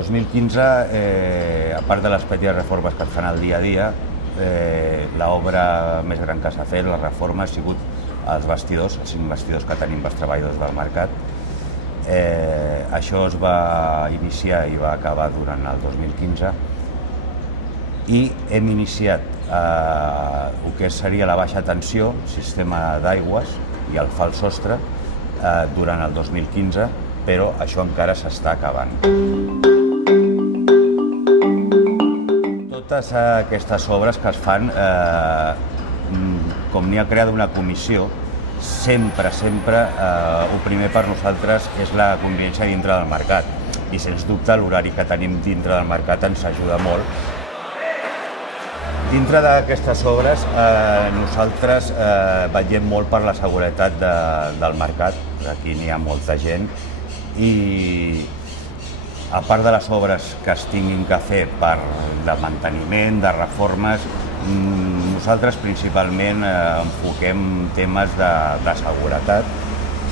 2015, a part de les petites reformes que es fan al dia a dia, l'obra més gran que s'ha fet, la reforma, ha sigut els vestidors, els 5 vestidors que tenim els treballadors del mercat. Això es va iniciar i va acabar durant el 2015 i hem iniciat el que seria la baixa tensió, sistema d'aigües i el fals sostre durant el 2015, però això encara s'està acabant. Totes aquestes obres que es fan, com n'hi ha creat una comissió, sempre, el primer per nosaltres és la convivència dintre del mercat i, sens dubte, l'horari que tenim dintre del mercat ens ajuda molt. Dintre d'aquestes obres, nosaltres vetllem molt per la seguretat del mercat, aquí n'hi ha molta gent, i a part de les obres que es tinguin que fer de manteniment, de reformes, nosaltres principalment enfoquem temes de seguretat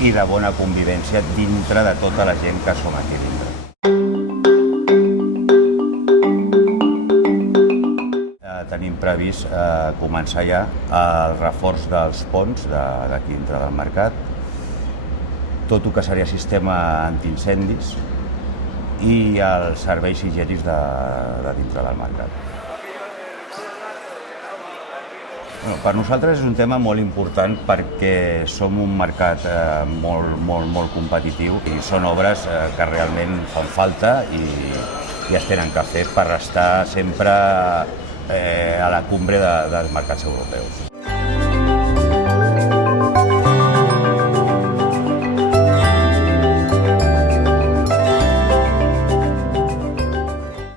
i de bona convivència dintre de tota la gent que som aquí dintre. Tenim previst començar ja el reforç dels ponts d'aquí dintre del mercat, tot el que seria sistema antiincendis i els serveis higiènics de dintre del mercat. Per nosaltres és un tema molt important perquè som un mercat molt competitiu i són obres que realment fan falta i es tenen que fer per estar sempre a la cumbre dels mercats europeus.